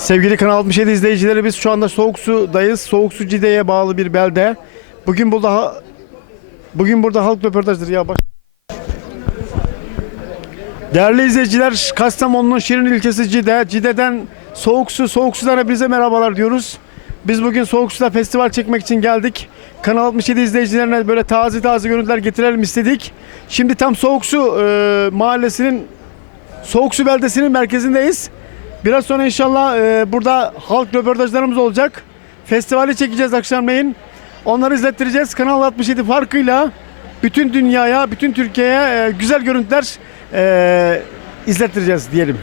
Sevgili Kanal 67 izleyicileri biz şu anda Soğuk Su'dayız. Soğuk Su Cide'ye bağlı bir belde. Bugün burada bugün burada halk röportajdır ya bak. Değerli izleyiciler, Kastamonu'nun Şirin ilçesi Cide. Cide'den Soğuk Su, Soğuk Su'dan hepinize merhabalar diyoruz. Biz bugün Soğuk Su'da festival çekmek için geldik. Kanal 67 izleyicilerine böyle taze taze görüntüler getirelim istedik. Şimdi tam Soğuk Su e, mahallesinin Soğuk Su beldesinin merkezindeyiz. Biraz sonra inşallah e, burada halk röportajlarımız olacak. Festivali çekeceğiz akşamleyin. Onları izlettireceğiz. Kanal 67 farkıyla bütün dünyaya, bütün Türkiye'ye e, güzel görüntüler e, izlettireceğiz diyelim.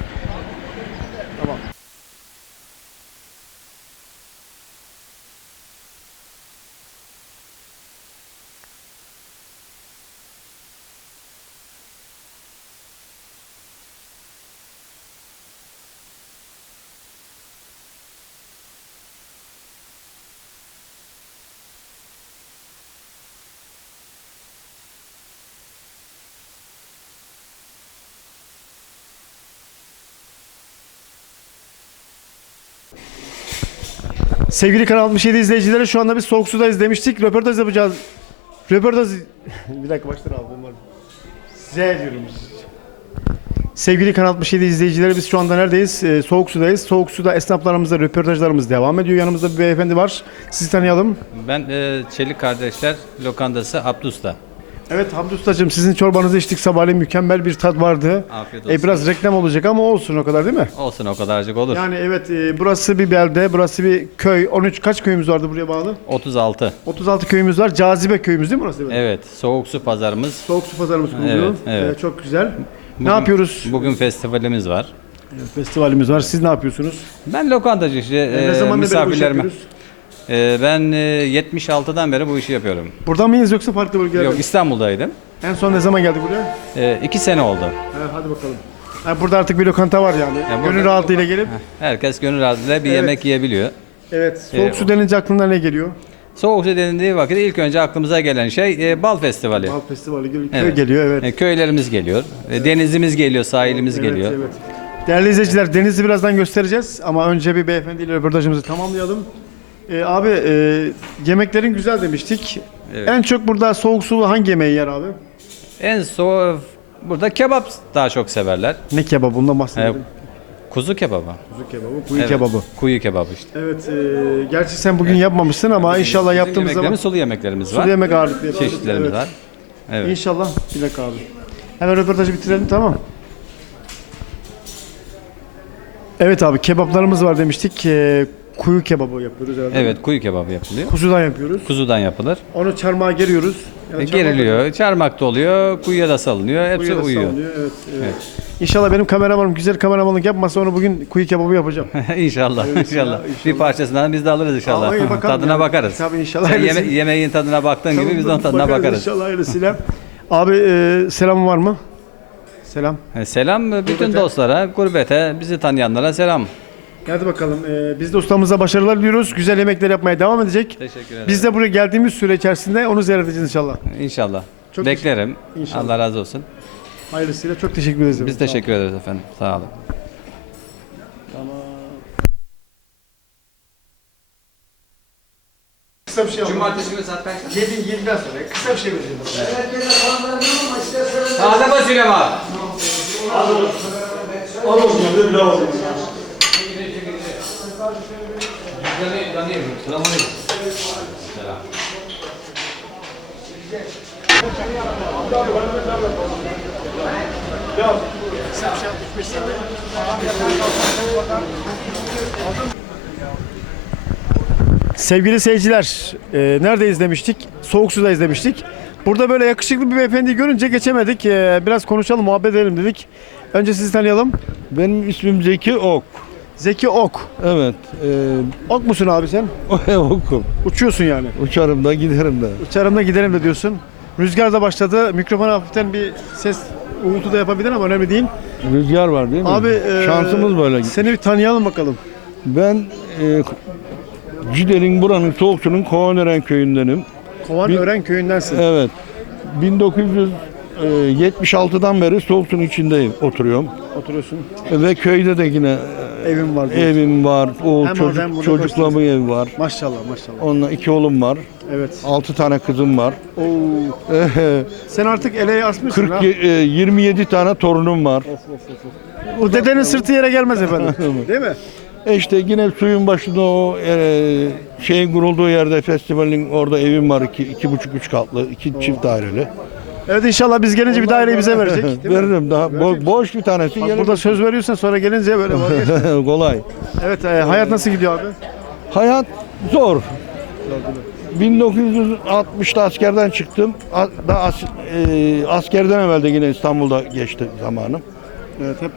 Sevgili Kanal 67 izleyicileri şu anda biz Soğuk Su'dayız demiştik. Röportaj yapacağız. Röportaj... bir dakika baştan aldım var. Z diyorum. Sevgili Kanal 67 izleyicileri biz şu anda neredeyiz? Ee, Soğuk Su'dayız. Soğuk Su'da esnaflarımızla röportajlarımız devam ediyor. Yanımızda bir beyefendi var. Sizi tanıyalım. Ben e, Çelik Kardeşler Lokantası Abdüs'ta. Evet Hamdi Ustacığım sizin çorbanızı içtik sabahleyin mükemmel bir tat vardı. Afiyet olsun. E, biraz reklam olacak ama olsun o kadar değil mi? Olsun o kadarcık olur. Yani evet e, burası bir belde, burası bir köy. 13 kaç köyümüz vardı buraya bağlı? 36. 36 köyümüz var. Cazibe köyümüz değil mi burası? Evet, soğuk su pazarımız. Soğuk su pazarımız kuruluyor. Evet, evet. Ee, çok güzel. Bugün- ne yapıyoruz? Bugün festivalimiz var. Evet, Festivalimiz var. Siz ne yapıyorsunuz? Ben lokantacı işte ne e, beri bu işi misafirlerime. Yapıyoruz? E, ben e, 76'dan beri bu işi yapıyorum. Burada mıyız yoksa farklı bölgelerde? Yok İstanbul'daydım. En son ne zaman geldik buraya? E, iki sene oldu. Evet, hadi bakalım. Ha, burada artık bir lokanta var yani. Ya burada- Gönül rahatlığıyla gelip. Herkes gönül rahatlığıyla bir Evet. yemek yiyebiliyor. Evet. Soğuk Ee, su denince aklına ne geliyor? Soğuk su denildiği vakit ilk önce aklımıza gelen şey e, bal festivali. Bal festivali geliyor. Evet. geliyor evet. E, köylerimiz geliyor. E, denizimiz geliyor, sahilimiz Evet, geliyor. evet. Değerli izleyiciler denizi birazdan göstereceğiz ama önce bir beyefendiyle röportajımızı tamamlayalım. Ee, abi e, yemeklerin güzel demiştik. Evet. En çok burada soğuk su hangi yemeği yer abi? En soğuk burada kebap daha çok severler. Ne kebabı bundan E, bahsedelim. kuzu kebabı. Kuzu kebabı, kuyu Evet, kebabı. Kuyu kebabı işte. Evet, e, gerçi sen bugün yapmamışsın ama inşallah Bizim yaptığımız zaman sulu yemeklerimiz var. sulu yemek ağırlıklı. Çeşitlerimiz Evet. var. Evet. İnşallah. Bir dakika abi. Hemen röportajı bitirelim tamam. Evet abi kebaplarımız var demiştik. E, kuyu kebabı yapıyoruz herhalde. Evet, kuyu kebabı yapılıyor. Kuzudan yapıyoruz. Kuzudan yapılır. Onu çarmıha geriyoruz. E, çarmıha geriliyor, çarmakta oluyor, kuyuya da salınıyor. Hepsi Kuyuya da uyuyor. sallıyor, Evet, evet. İnşallah benim kameramanım güzel kameramanlık yapmasa onu bugün kuyu kebabı yapacağım. inşallah, Evet, inşallah. Bir parçasından biz de alırız inşallah. İyi bakalım tadına yani. bakarız. Tabii inşallah Sen yeme- yemeğin tadına baktığın gibi biz de onun tadına bakarız. İnşallah hayırlısıyla. Abi e, selamın var mı? Selam. E, Selam bütün Gurbete. dostlara, gurbete, bizi tanıyanlara selam. Hadi bakalım. E, biz de ustamıza başarılar diliyoruz. Güzel yemekler yapmaya devam edecek. Teşekkür ederim. Biz de buraya geldiğimiz süre içerisinde onu ziyaret edeceğiz inşallah. İnşallah. Çok Beklerim. İnşallah. Allah razı olsun. Hayırlısıyla çok teşekkür ederiz. Biz teşekkür ederiz efendim. Sağ olun. Kısa bir şey yapalım. günü saat kaç? 7, 7'den sonra kısa bir şey vereceğim. Taze fasulye var. Al olsun ya, bir de pilav alayım. Sevgili seyirciler, e, neredeyiz demiştik? Soğuk Su'dayız demiştik. Burada böyle yakışıklı bir beyefendi görünce geçemedik. E, biraz konuşalım, muhabbet edelim dedik. Önce sizi tanıyalım. Benim ismim Zeki Ok. Zeki Ok. Evet. Ok musun abi sen? E, okum. Uçuyorsun yani. Uçarım da giderim de. Uçarım da giderim de diyorsun. Rüzgar da başladı. Mikrofona hafiften bir ses uğultu da yapabilir ama önemli değil. Rüzgar var değil mi? Abi e, Şansımız böyle. Seni bir tanıyalım bakalım. Ben e, Cide'nin buranın Soğuksu'nun Kovanören köyündenim. Kovan Bir- Ören köyündensin. Evet. 1976'dan beri Soğuksu'nun içindeyim, oturuyorum. Oturuyorsun. Ve köyde de yine Evin var. e, evim var. O Hem çocuk, oradan evi var. Maşallah maşallah. Onunla iki oğlum var. Evet. Altı tane kızım var. Oo. Sen artık eleği asmışsın 40 ha. e, 27 tane torunum var. Bu dedenin sırtı yere gelmez efendim. Değil mi? E işte yine suyun başında o e, şeyin kurulduğu yerde festivalin orada evim var. iki, iki buçuk üç katlı, iki çift daireli. Evet inşallah biz gelince bir daireyi bize verecek. değil mi? Veririm daha bo- boş bir tanesi. Bak gelir. burada söz veriyorsan sonra gelince böyle. Kolay. Evet e, hayat nasıl gidiyor abi? Hayat zor. 1960'da askerden çıktım. A- Da as- e, askerden evvel de yine İstanbul'da geçti zamanım. Evet hep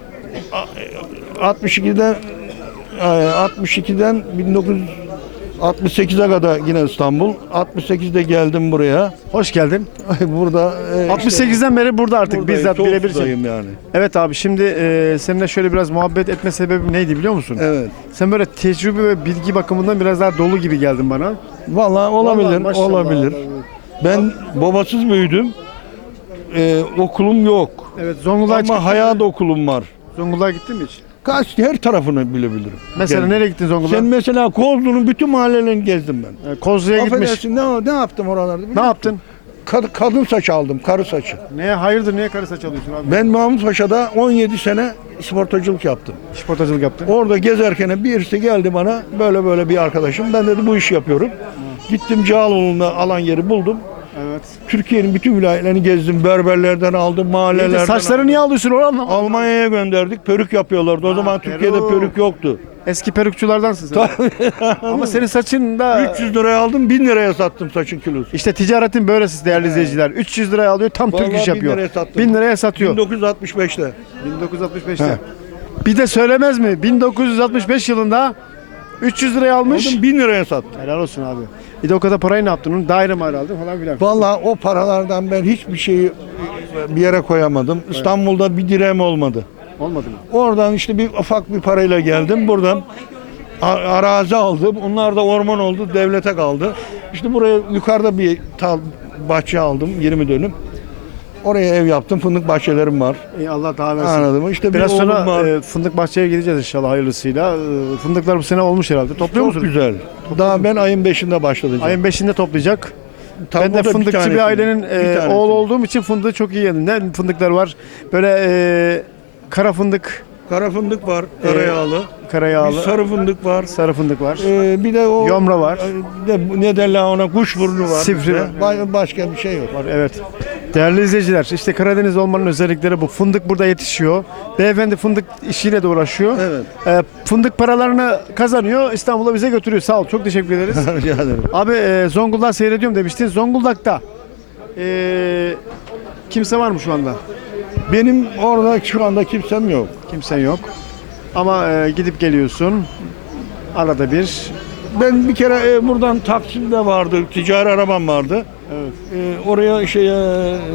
62'den e, 62'den 1968'e kadar yine İstanbul. 68'de geldim buraya. hoş geldin. Burada e, işte 68'den beri burada artık buradayım, bizzat birebir. Soğuksu'dayım yani. Evet abi şimdi e, seninle şöyle biraz muhabbet etme sebebim neydi biliyor musun? Evet. Sen böyle tecrübe ve bilgi bakımından biraz daha dolu gibi geldin bana. Vallahi olabilir, maşallah. olabilir. Ben babasız büyüdüm. E, okulum yok. Evet Zonguldak'a Ama hayat okulum var. Zonguldak'a gittin mi hiç? Kaç her tarafını bilebilirim. Mesela Gel- nereye gittin Zonguldak'a? Sen mesela Kozlu'nun bütün mahallelerini gezdim ben. E, Kozlu'ya gitmiş. Affedersin ne, ne yaptım oralarda? Ne yaptın? Kad- kadın saç aldım, karı saçı. Neye hayırdır niye karı saç alıyorsun abi? Ben Mahmut Paşa'da 17 sene sportacılık yaptım. Sportacılık yaptın. Orada gezerken birisi geldi bana böyle böyle bir arkadaşım. Ben dedi bu işi yapıyorum. Gittim Cağaloğlu'nda alan yeri buldum. Evet. Türkiye'nin bütün vilayetlerini gezdim. Berberlerden aldım, mahallelerden Saçları aldım. niye alıyorsun onu anlamadım. Almanya'ya gönderdik. Pörük yapıyorlardı. O zaman Türkiye'de peruk. pörük yoktu. Eski perukçulardansın sen. Ama senin saçın da 300 liraya aldım, 1000 liraya sattım saçın kilosu. işte ticaretin böylesi değerli izleyiciler. 300 liraya alıyor tam Türk Vallahi iş bin yapıyor. liraya sattım. 1000 liraya satıyor. 1965'te. 1965'te. Bir de söylemez mi? 1965 yılında 300 liraya almış. Aldım 1000 liraya sattım. Helal olsun abi. Bir de o kadar parayı ne yaptın? Onu daire mi aldın falan filan. Vallahi o paralardan ben hiçbir şeyi bir yere koyamadım. İstanbul'da bir dirhem olmadı. Olmadı mı? Oradan işte bir ufak bir parayla geldim. Buradan a- arazi aldım. Onlar da orman oldu. Devlete kaldı. İşte buraya yukarıda bir tal bahçe aldım. 20 dönüm. Oraya ev yaptım. Fındık bahçelerim var. İyi Allah daha versin. Anladın mı? İşte Biraz bir oğlum sonra var. e, fındık bahçeye gideceğiz inşallah hayırlısıyla. E, fındıklar bu sene olmuş herhalde. Topluyor Çok musun? güzel. Daha ben ayın 5'inde başlayacağım. Ayın 5'inde toplayacak. Tabii ben de o da bir fındıkçı bir, tanesi. ailenin Bir e, tanesi. oğlu olduğum için fındığı çok iyi yedim. Ne fındıklar var? Böyle e, kara fındık, Kara fındık var. Karayağlı. karayağlı, Bir sarı fındık var. sarı fındık var. Ee, bir de o Yomra var. Bir de bu- ne derler ona kuş burnu var. Sifri bizde. var. Ba- Başka bir şey yok. Var, Evet. Değerli izleyiciler, işte Karadeniz olmanın özellikleri bu. Fındık burada yetişiyor. Beyefendi fındık işiyle de uğraşıyor. Evet. E, fındık paralarını kazanıyor, İstanbul'a bize götürüyor. Sağ ol, çok teşekkür ederiz. Rica ederim. Abi e, Zonguldak seyrediyorum demiştin. Zonguldak'ta e, kimse var mı şu anda? Benim orada şu anda kimsem yok. Kimsen yok. Ama e, gidip geliyorsun. Arada bir. Ben bir kere e, buradan Taksim'de vardı, ticari arabam vardı. Evet. E, oraya şey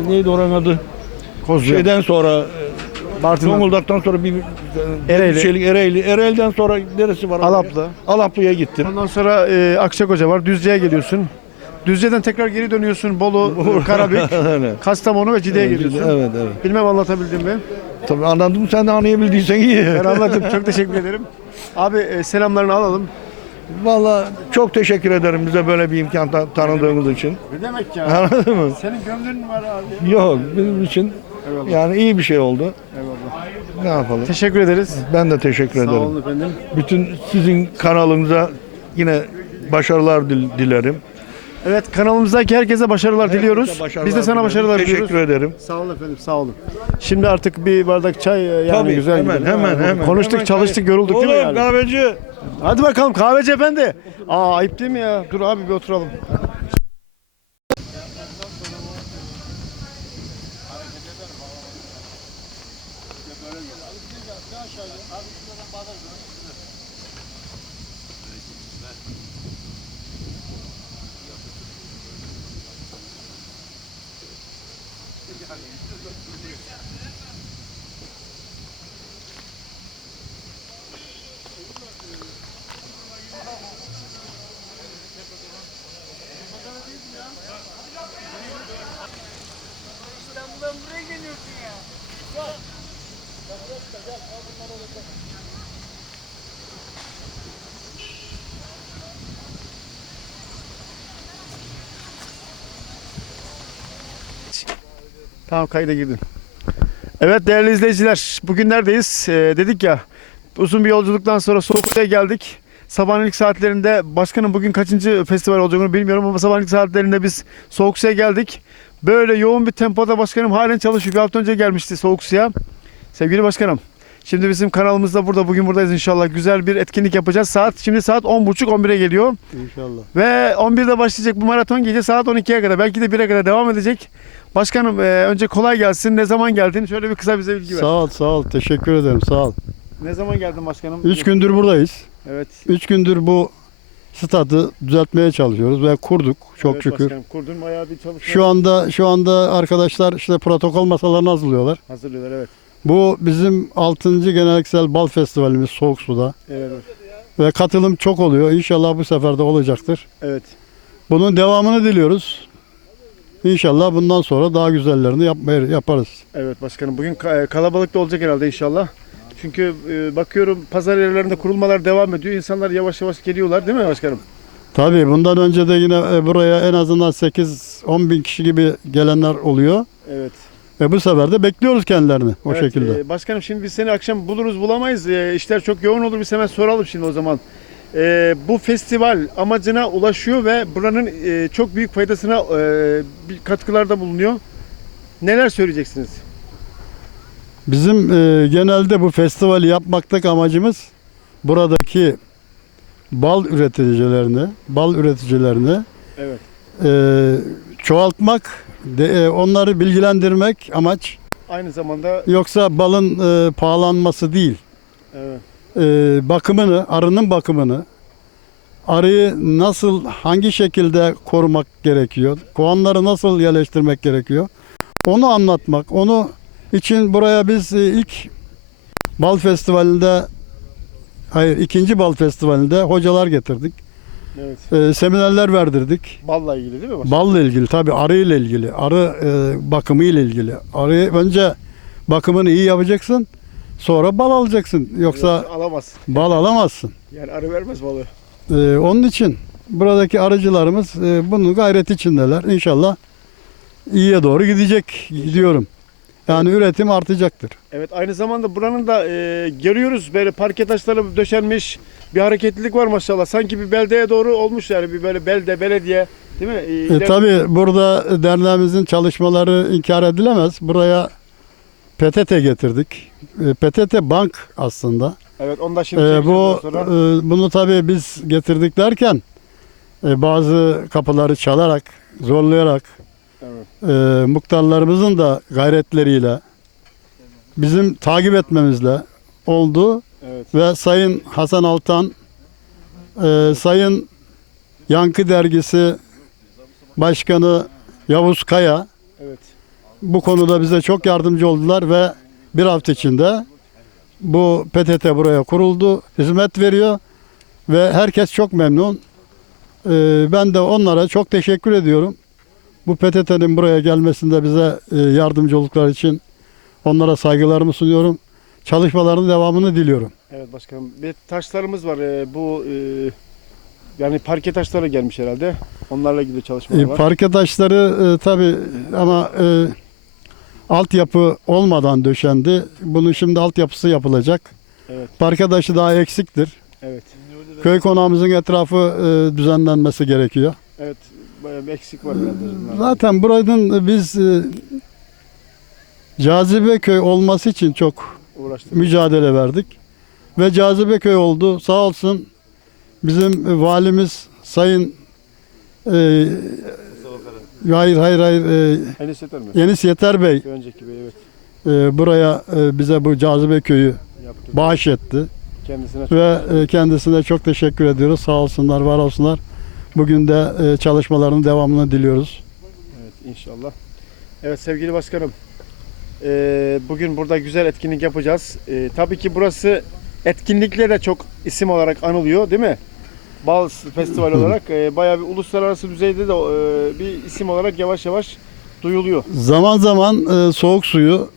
neydi oranın adı? Kozluya. Şeyden sonra Bartın'dan. Zonguldak'tan sonra bir Ereğli. Şeylik, Ereğli. Ereğli'den sonra neresi var? Alaplı. Alaplı'ya gittim. Ondan sonra e, Akçakoca var. Düzce'ye geliyorsun. Düzce'den tekrar geri dönüyorsun. Bolu, Karabük, Evet. Kastamonu ve Cide'ye geliyorsun. Evet, evet. Bilmem anlatabildim mi? Tabii anladım sen de anlayabildiysen iyi. Ben anladım. Çok teşekkür ederim. Abi e, selamlarını alalım. Vallahi çok teşekkür ederim bize böyle bir imkan ta- tanıdığınız için. Ne demek ya? Anladın mı? Senin gönlün var abi. Yok bizim için Eyvallah. yani iyi bir şey oldu. Eyvallah. Ne yapalım? Teşekkür ederiz. Ben de teşekkür Sağ ederim. olun efendim. Bütün sizin kanalınıza yine başarılar dil- dilerim. Evet kanalımızdaki herkese başarılar diliyoruz. Herkese başarılar Biz de sana başarılar diliyoruz. Teşekkür ederim. Sağ olun efendim, sağ olun. Şimdi artık bir bardak çay e, yani Tabii, güzel hemen, gidelim. hemen, hemen. Konuştuk, Hemen çalıştık, çay- yorulduk değil mi Oğlum, yani? kahveci. Hadi bakalım kahveci efendi. Aa ayıp değil mi ya? Dur abi bir oturalım. Buraya geliyorsun ya. Tamam kayda girdin. Evet değerli izleyiciler bugün neredeyiz? Ee, dedik ya uzun bir yolculuktan sonra Soğuklu'ya geldik. Sabahın ilk saatlerinde başkanım bugün kaçıncı festival olacağını bilmiyorum ama sabahın ilk saatlerinde biz Soğuk Su'ya geldik. Böyle yoğun bir tempoda başkanım halen çalışıyor. Bir hafta önce gelmişti Soğuk Su'ya. Sevgili başkanım. Şimdi bizim kanalımızda burada bugün buradayız inşallah. Güzel bir etkinlik yapacağız. Saat şimdi saat 10.30-11'e geliyor. İnşallah. Ve 11'de başlayacak bu maraton gece saat 12'ye kadar belki de 1'e kadar devam edecek. Başkanım e, önce kolay gelsin. Ne zaman geldin? Şöyle bir kısa bize bilgi ver. Sağ ol, sağ ol. Teşekkür ederim, sağ ol. Ne zaman geldin başkanım? Üç gündür buradayız. Evet. Üç gündür bu stadı düzeltmeye çalışıyoruz ve kurduk çok evet şükür. Başkanım. Kurdun bayağı bir çalışma Şu anda şu anda arkadaşlar işte protokol masalarını hazırlıyorlar. hazırlıyorlar evet. Bu bizim 6. Geleneksel Bal Festivalimiz Soğuk Su'da evet. ve katılım çok oluyor. İnşallah bu sefer de olacaktır. Evet. Bunun devamını diliyoruz. İnşallah bundan sonra daha güzellerini yapmaya yaparız. Evet başkanım. Bugün e, kalabalık da olacak herhalde inşallah. Çünkü e, bakıyorum pazar yerlerinde kurulmalar devam ediyor. İnsanlar yavaş yavaş geliyorlar değil mi başkanım? Tabii bundan önce de yine e, buraya en azından 8-10 bin kişi gibi gelenler oluyor. Evet. Ve bu sefer de bekliyoruz kendilerini o Evet, şekilde. e, başkanım şimdi biz seni akşam buluruz bulamayız. E, işler çok yoğun olur. Biz hemen soralım şimdi o zaman. E, bu festival amacına ulaşıyor ve buranın e, çok büyük faydasına e, bir katkılarda bulunuyor. Neler söyleyeceksiniz? Bizim e, genelde bu festivali yapmaktaki amacımız buradaki bal üreticilerini, bal üreticilerini Evet. e, çoğaltmak, de, e, onları bilgilendirmek amaç. Aynı zamanda Yoksa balın e, pahalanması değil. evet, E, bakımını, arının bakımını, arıyı nasıl, hangi şekilde korumak gerekiyor, kovanları nasıl yerleştirmek gerekiyor, onu anlatmak. Onu için buraya biz e, ilk bal festivalinde, hayır ikinci bal festivalinde hocalar getirdik. evet. E, seminerler verdirdik. Balla ilgili değil mi başkanım? Balla ilgili tabii arı ile ilgili, arı e, bakımı ile ilgili. Arıyı önce bakımını iyi yapacaksın, sonra bal alacaksın. Yoksa Yoksa alamaz. bal alamazsın. Yani arı vermez balığı. Ee, onun için buradaki arıcılarımız e, bunun gayret içindeler. İnşallah iyiye doğru gidecek diyorum. Yani üretim artacaktır. Evet aynı zamanda buranın da e, görüyoruz böyle parke taşları döşenmiş bir hareketlilik var maşallah. Sanki bir beldeye doğru olmuş yani bir böyle belde belediye değil mi? E, E, iler- tabii burada derneğimizin çalışmaları inkar edilemez. Buraya PTT getirdik. E, PTT bank aslında. Evet onu da şimdi E, çekeceğiz bu sonra. e, bunu tabii biz getirdik derken e, bazı kapıları çalarak, zorlayarak Evet. e, muhtarlarımızın da gayretleriyle bizim takip etmemizle oldu Evet. ve Sayın Hasan Altan, e, Sayın Yankı Dergisi Başkanı Yavuz Kaya Evet. bu konuda bize çok yardımcı oldular ve bir hafta içinde bu PTT buraya kuruldu, hizmet veriyor ve herkes çok memnun. E, ben de onlara çok teşekkür ediyorum. Bu PTT'nin buraya gelmesinde bize e, yardımcı oldukları için onlara saygılarımı sunuyorum. Çalışmalarının devamını diliyorum. Evet başkanım. Bir taşlarımız var. e, bu e, yani parke taşları gelmiş herhalde. Onlarla ilgili çalışmalar E, var. parke taşları tabii ama altyapı olmadan döşendi. Bunun şimdi altyapısı yapılacak. Evet. Taşı daha eksiktir. Evet. Köy konağımızın etrafı e, düzenlenmesi gerekiyor. Evet. Bayağı bir eksik var bunlarda. Zaten buranın biz e, cazibe köy olması için çok Uğraştık. mücadele verdik. Ve cazibe köy oldu. Sağ olsun bizim valimiz Sayın e, hayır hayır hayır e, Enes yeter mi? Enis Yeter Bey önceki bey evet. e, buraya e, bize bu cazibe köyü Yaptı. bağış etti. Kendisine çok Ve e, kendisine çok teşekkür ediyoruz. Sağ olsunlar, var olsunlar. Bugün de e, çalışmalarının devamını diliyoruz. Evet inşallah. Evet sevgili başkanım. eee, bugün burada güzel etkinlik yapacağız. Eee, tabii ki burası etkinlikle de çok isim olarak anılıyor değil mi? Bal Festival olarak eee, bayağı bir uluslararası düzeyde de eee, bir isim olarak yavaş yavaş duyuluyor. Zaman zaman e, soğuk suyu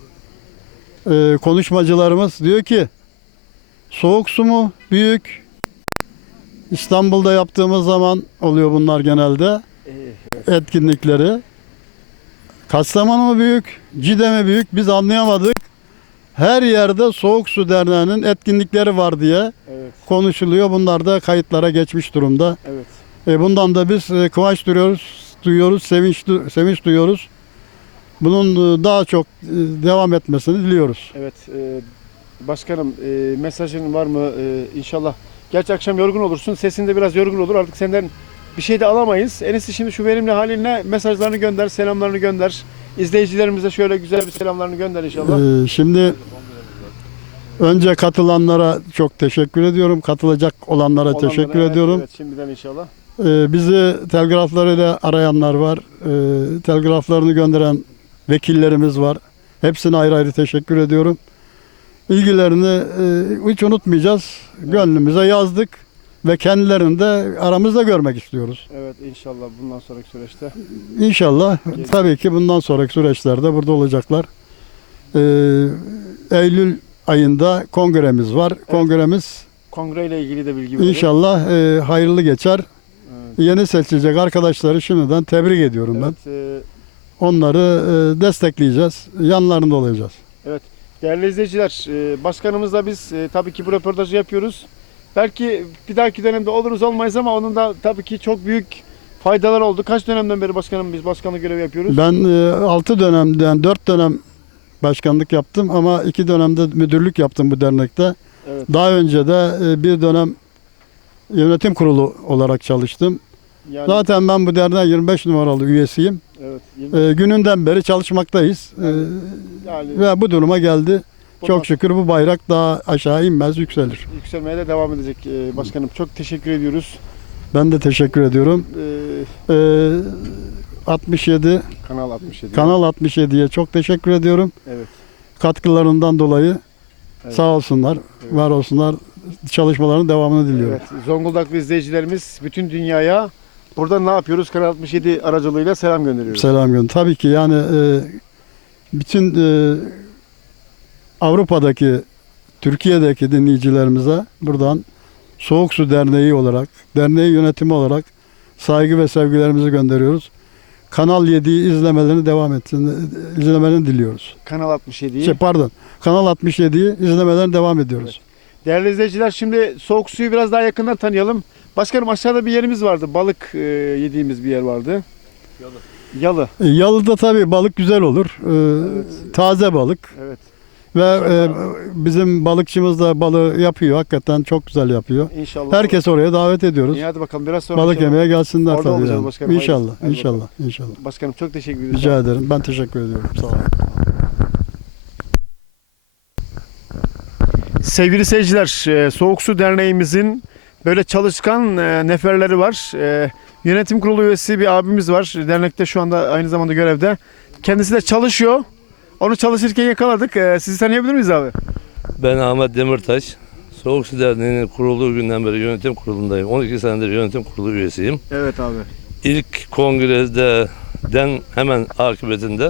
e, konuşmacılarımız diyor ki soğuk su mu büyük? İstanbul'da yaptığımız zaman oluyor bunlar genelde etkinlikleri. Kastamonu mu büyük, Cide mi büyük biz anlayamadık. Her yerde Soğuk Su Derneği'nin etkinlikleri var diye Evet, konuşuluyor. Bunlar da kayıtlara geçmiş durumda. evet. E, bundan da biz e, kıvanç duyuyoruz, duyuyoruz, sevinç du- sevinç duyuyoruz. Bunun e, daha çok e, devam etmesini diliyoruz. Evet, e, başkanım e, mesajın var mı E, inşallah? Gerçi akşam yorgun olursun, sesin de biraz yorgun olur. Artık senden bir şey de alamayız. En iyisi şimdi şu verimli halinle mesajlarını gönder, selamlarını gönder. İzleyicilerimize şöyle güzel bir selamlarını gönder inşallah. E, şimdi önce katılanlara çok teşekkür ediyorum. Katılacak olanlara Olanlara, teşekkür evet, ediyorum. Evet, şimdiden inşallah. E, bizi telgraflarıyla arayanlar var. E, telgraflarını gönderen vekillerimiz var. Hepsine ayrı ayrı teşekkür ediyorum. İlgilerini e, hiç unutmayacağız. Gönlümüze yazdık ve kendilerini de aramızda görmek istiyoruz. Evet, inşallah bundan sonraki süreçte. İnşallah tabii ki bundan sonraki süreçlerde burada olacaklar. Ee, Eylül ayında kongremiz var. Kongremiz Kongreyle ilgili de bilgi verelim. inşallah e, hayırlı geçer. Evet. Yeni seçilecek arkadaşları şimdiden tebrik ediyorum ben. Evet, e, Onları e, destekleyeceğiz. Yanlarında olacağız. Değerli izleyiciler, e, başkanımızla biz e, tabii ki bu röportajı yapıyoruz. Belki bir dahaki dönemde oluruz olmayız ama onun da tabii ki çok büyük faydalar oldu. Kaç dönemden beri başkanım biz başkanlık görevi yapıyoruz? Ben 6 dönemden 4 dönem başkanlık yaptım ama 2 dönemde müdürlük yaptım bu dernekte. Evet. Daha önce de e, bir dönem yönetim kurulu olarak çalıştım. Yani, Zaten ben bu derneğin 25 numaralı üyesiyim. evet, Ee, gününden beri çalışmaktayız. Ee, yani ve bu duruma geldi. bundan Çok şükür bu bayrak daha aşağı inmez, yükselir. yükselmeye de devam edecek e, başkanım. Çok teşekkür ediyoruz. Ben de teşekkür ediyorum. E, Ee, 67, Kanal 67. Kanal 67'ye çok teşekkür ediyorum. Evet. Katkılarından dolayı Evet. sağ olsunlar, Evet. var olsunlar. Çalışmaların devamını diliyorum. Evet. Zonguldaklı izleyicilerimiz bütün dünyaya burada ne yapıyoruz? Kanal 67 aracılığıyla selam gönderiyoruz. Selam gönder. Tabii ki yani e, bütün e, Avrupa'daki, Türkiye'deki dinleyicilerimize buradan Soğuk Su Derneği olarak, derneği yönetimi olarak saygı ve sevgilerimizi gönderiyoruz. Kanal 7'yi izlemelerini devam etsin, izlemelerini diliyoruz. Kanal 67'yi. Şey, pardon, Kanal 67'yi izlemelerini devam ediyoruz. Değerli izleyiciler şimdi soğuk suyu biraz daha yakından tanıyalım. Başkanım aşağıda bir yerimiz vardı. Balık e, yediğimiz bir yer vardı. Yalı. Yalı. E, Yalı'da tabii balık güzel olur. E, Evet. Taze balık. Evet. Ve e, bizim balıkçımız da balığı yapıyor. Hakikaten çok güzel yapıyor. İnşallah. Herkes oraya davet ediyoruz. İyi hadi bakalım biraz sonra. Balık yemeye gelsinler Orada tabii. olacağız yani. başkanım, İnşallah, hayırlısı. Hadi inşallah, inşallah. Başkanım çok teşekkür ederim. Rica ederim. Ben teşekkür ediyorum. Sağ olun. Sevgili seyirciler, e, Soğuk Su Derneğimizin böyle çalışkan e, neferleri var. E, Yönetim kurulu üyesi bir abimiz var. Dernekte şu anda aynı zamanda görevde. Kendisi de çalışıyor. Onu çalışırken yakaladık. E, Sizi tanıyabilir miyiz abi? Ben Ahmet Demirtaş. Soğuk Su Derneği'nin kurulduğu günden beri yönetim kurulundayım. 12 senedir yönetim kurulu üyesiyim. Evet abi. İlk kongreden hemen akıbetinde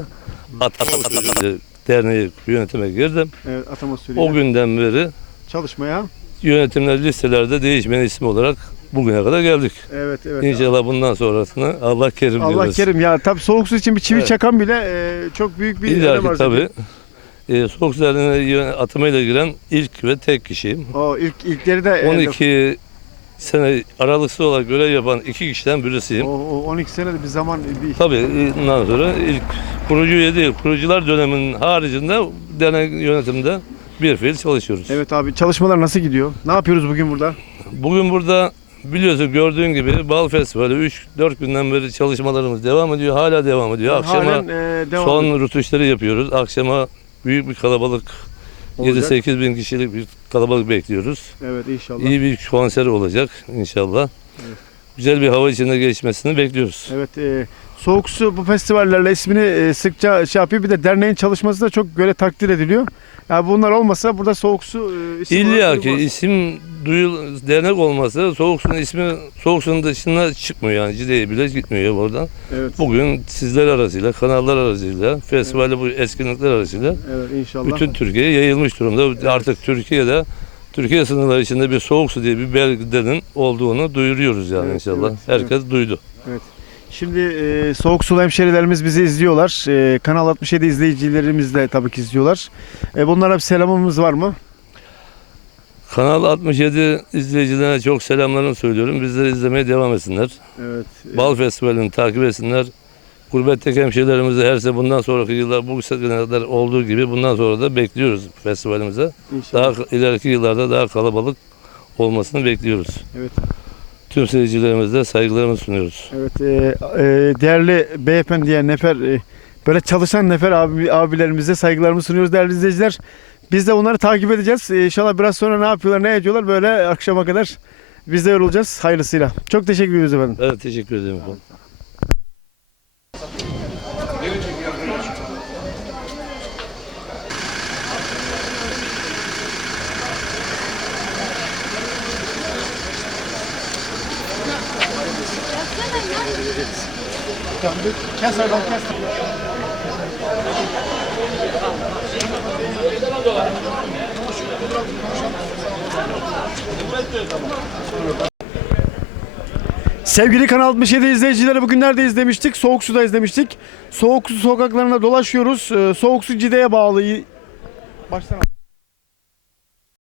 At At- At- At- Derneği yönetime girdim. Evet Atama O Suriye. günden beri Çalışmaya. yönetimler listelerde değişmeyen isim olarak bugüne kadar geldik. Evet evet. İnşallah bundan sonrasını Allah kerim Allah diyoruz. kerim ya tabii soğuk su için bir çivi Evet. çakan bile e, çok büyük bir İlla önem ki arz tabii. ediyor. E, Soğuk yön- atamayla giren ilk ve tek kişiyim. O ilk ilkleri de e, 12 sene aralıksız olarak görev yapan iki kişiden birisiyim. o, o 12 senede bir zaman bir Tabii ondan sonra ilk kurucu üye değil, kurucular döneminin haricinde dernek yönetimde bir fiil çalışıyoruz. Evet abi çalışmalar nasıl gidiyor? Ne yapıyoruz bugün burada? Bugün burada biliyorsun gördüğün gibi Bal Festivali 3-4 günden beri çalışmalarımız devam ediyor. Hala devam ediyor. Akşama Halen e, devam son ediyor. rutuşları yapıyoruz. Akşama büyük bir kalabalık Olacak. 7-8 bin kişilik bir kalabalık bekliyoruz. Evet inşallah. İyi bir konser olacak inşallah. Evet. Güzel bir hava içinde geçmesini bekliyoruz. Evet e, Soğuk Su bu festivallerle ismini e, sıkça şey yapıyor. Bir de derneğin çalışması da çok böyle takdir ediliyor. Yani bunlar olmasa burada Soğuk Su e, isim olarak İlla ki duyulmaz. isim duyul dernek olmasa soğuk suyun ismi soğuk suyun dışına çıkmıyor yani Cide'ye bile gitmiyor buradan. Evet. Bugün sizler arasıyla, kanallar arasıyla, festivali bu etkinlikler arasıyla Evet inşallah. bütün Türkiye'ye yayılmış durumda. Artık Türkiye'de Türkiye sınırları içinde bir soğuk su diye bir belgenin olduğunu duyuruyoruz yani Evet, inşallah. evet, Herkes duydu. Şimdi e, Soğuk Sulu hemşerilerimiz bizi izliyorlar. E, Kanal 67 izleyicilerimiz de tabii ki izliyorlar. E, bunlara bir selamımız var mı? Kanal 67 izleyicilerine çok selamlarımı söylüyorum. Bizleri izlemeye devam etsinler. Evet. Bal Festivali'ni takip etsinler. Gurbetteki hemşehrilerimizi her sene bundan sonraki yıllar bu kadar olduğu gibi bundan sonra da bekliyoruz festivalimize. Daha ileriki yıllarda daha kalabalık olmasını bekliyoruz. Evet. Tüm seyircilerimize saygılarımızı sunuyoruz. Evet, e, e, değerli beyefendiye nefer e, böyle çalışan nefer abi, abilerimize saygılarımızı sunuyoruz değerli izleyiciler. Biz de onları takip edeceğiz. E, inşallah biraz sonra ne yapıyorlar, ne ediyorlar böyle akşama kadar biz de yorulacağız hayırlısıyla. Çok teşekkür ediyoruz efendim. Evet teşekkür ederim. efendim. Kes oradan. Sevgili Kanal 67 izleyicileri bugün nerede izlemiştik? Soğuk Su'da izlemiştik. Soğuk Su sokaklarına dolaşıyoruz. Ee, Soğuk Su Cide'ye bağlı. Baştan.